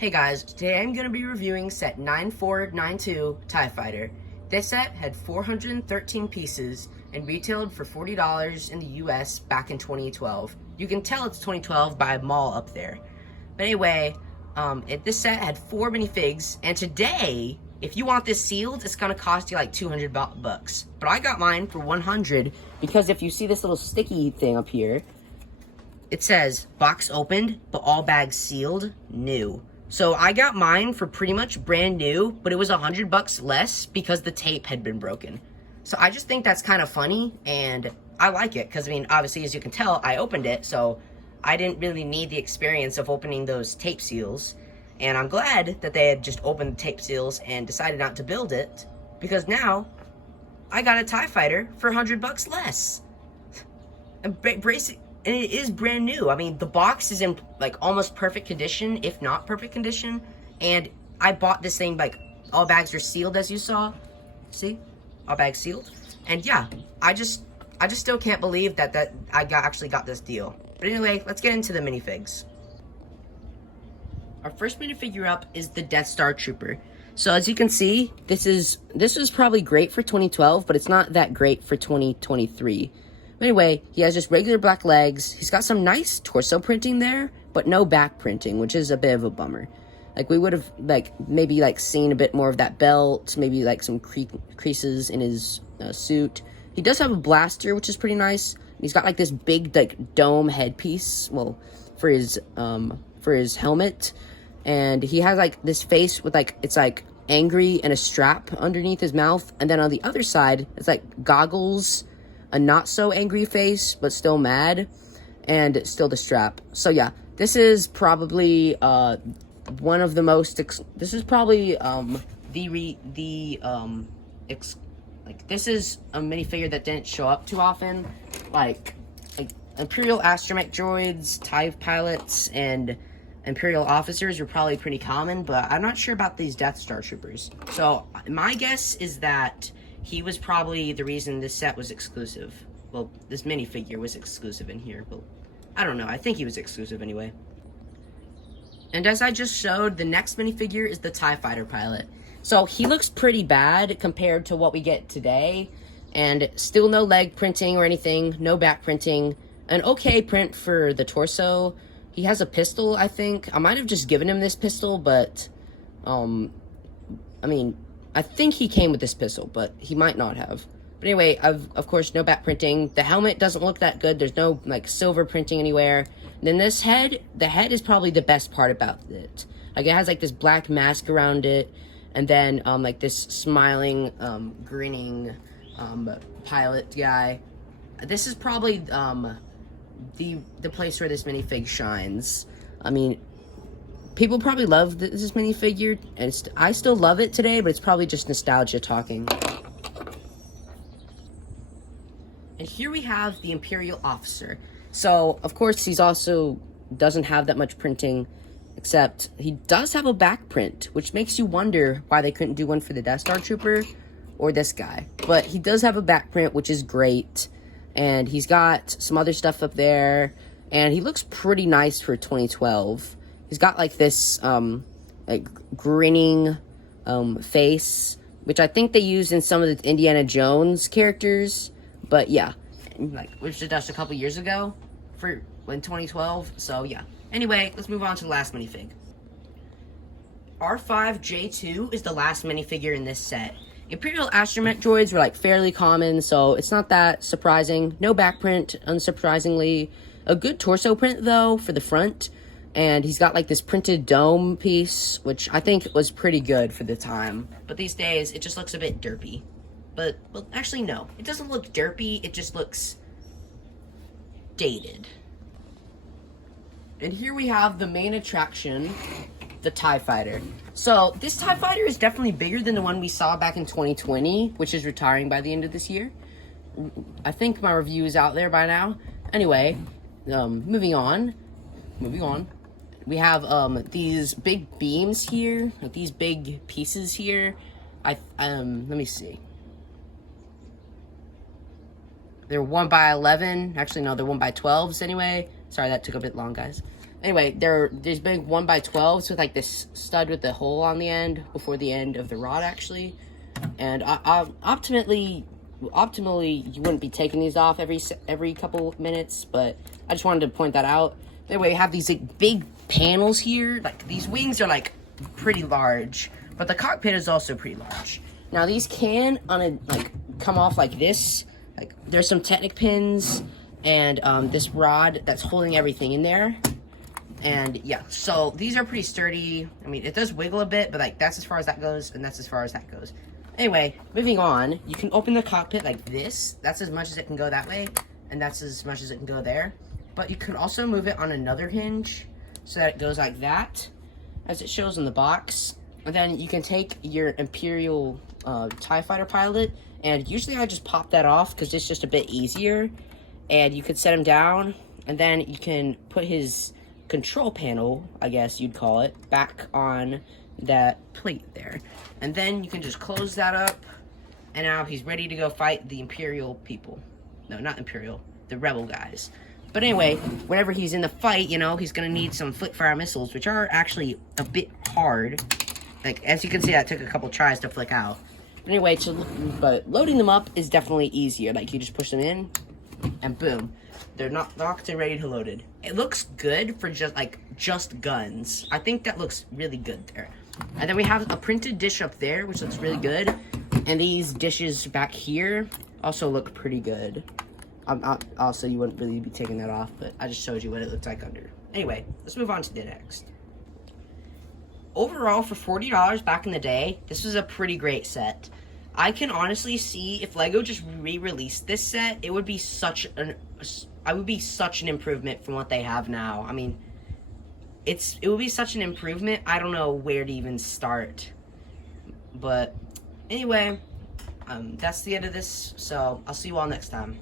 Hey guys, today I'm going to be reviewing set 9492 TIE Fighter. This set had 413 pieces and retailed for $40 in the US back in 2012. You can tell it's 2012 by a mall up there. But anyway, this set had 4 minifigs, and today, if you want this sealed, it's going to cost you like 200 bucks. But I got mine for 100 because if you see this little sticky thing up here, it says box opened, but all bags sealed, new. So I got mine for pretty much brand new, but it was 100 bucks less because the tape had been broken. So I just think that's kind of funny, and I like it because, I mean, obviously, as you can tell, I opened it, so I didn't really need the experience of opening those tape seals. And I'm glad that they had just opened the tape seals and decided not to build it, because now I got a TIE Fighter for 100 bucks less. And and it is brand new. I mean, the box is in like almost perfect condition, if not perfect condition. And I bought this thing like all bags are sealed, as you saw. See, all bags sealed. And yeah, I just still can't believe that I actually got this deal. But anyway, let's get into the minifigs. Our first minifigure up is the Death Star Trooper. So as you can see, this is probably great for 2012, but it's not that great for 2023. Anyway, he has just regular black legs. He's got some nice torso printing there, but no back printing, which is a bit of a bummer. Like, we would have, like, maybe, like, seen a bit more of that belt, maybe, like, some creases in his suit. He does have a blaster, which is pretty nice. He's got, like, this big, like, dome headpiece, well, for his helmet. And he has, like, this face with, like, it's, like, angry and a strap underneath his mouth. And then on the other side, it's, like, goggles, a not so angry face, but still mad, and still the strap. So yeah, this is probably one of the most. This is probably this is a minifigure that didn't show up too often. Like Imperial astromech droids, TIE pilots, and Imperial officers are probably pretty common, but I'm not sure about these Death Star troopers. So my guess is that he was probably the reason this set was exclusive. Well, this minifigure was exclusive in here, but I don't know. I think he was exclusive anyway. And as I just showed, the next minifigure is the TIE Fighter pilot. So he looks pretty bad compared to what we get today. And still no leg printing or anything, no back printing. An okay print for the torso. He has a pistol, I think. I might have just given him this pistol, but I mean, I think he came with this pistol, but he might not have. But anyway, of course, no back printing. The helmet doesn't look that good. There's no, like, silver printing anywhere. And then this head, the head is probably the best part about it. Like, it has, like, this black mask around it. And then, like, this smiling, grinning, pilot guy. This is probably, the place where this minifig shines. I mean, people probably love this minifigure, and I still love it today, but it's probably just nostalgia talking. And here we have the Imperial officer. So, of course, he's also doesn't have that much printing, except he does have a back print, which makes you wonder why they couldn't do one for the Death Star Trooper or this guy. But he does have a back print, which is great, and he's got some other stuff up there, and he looks pretty nice for 2012. He's got, like, this, like, grinning, face, which I think they used in some of the Indiana Jones characters, but yeah, like, which was just a couple years ago, in 2012, so yeah. Anyway, let's move on to the last minifig. R5J2 is the last minifigure in this set. Imperial astromech droids were, like, fairly common, so it's not that surprising. No back print, unsurprisingly. A good torso print, though, for the front. And he's got, like, this printed dome piece, which I think was pretty good for the time. But these days, it just looks a bit derpy. But, well, actually, no. It doesn't look derpy, it just looks dated. And here we have the main attraction, the TIE Fighter. So, this TIE Fighter is definitely bigger than the one we saw back in 2020, which is retiring by the end of this year. I think my review is out there by now. Anyway, moving on. We have these big beams here, like these big pieces here. Let me see. They're 1 by 11. Actually, no, they're 1 by 12s anyway. Sorry, that took a bit long, guys. Anyway, they're these big 1x12s with like this stud with the hole on the end before the end of the rod actually. And optimally, you wouldn't be taking these off every couple minutes, but I just wanted to point that out. Anyway, you have these like big panels here. Like these wings are like pretty large, but the cockpit is also pretty large. Now these can come off like this. Like there's some Technic pins and this rod that's holding everything in there. And yeah, so these are pretty sturdy. I mean, it does wiggle a bit, but like that's as far as that goes, and that's as far as that goes. Anyway, moving on, you can open the cockpit like this. That's as much as it can go that way, and that's as much as it can go there. But you can also move it on another hinge so that it goes like that, as it shows in the box. And then you can take your Imperial TIE Fighter pilot, and usually I just pop that off because it's just a bit easier. And you could set him down, and then you can put his control panel, I guess you'd call it, back on that plate there. And then you can just close that up, and now he's ready to go fight the Imperial people. No, not Imperial, the Rebel guys. But anyway, whenever he's in the fight, you know, he's gonna need some flick-fire missiles, which are actually a bit hard. Like, as you can see, that took a couple tries to flick out. Anyway, but loading them up is definitely easier. Like, you just push them in, and boom. They're not locked and ready to loaded. It looks good for just guns. I think that looks really good there. And then we have a printed dish up there, which looks really good. And these dishes back here also look pretty good. Also, you wouldn't really be taking that off, but I just showed you what it looked like under. Anyway, let's move on to the next. Overall, for $40 back in the day, this was a pretty great set. I can honestly see if LEGO just re-released this set, it would be such an improvement from what they have now. I mean, it would be such an improvement. I don't know where to even start. But anyway, that's the end of this. So I'll see you all next time.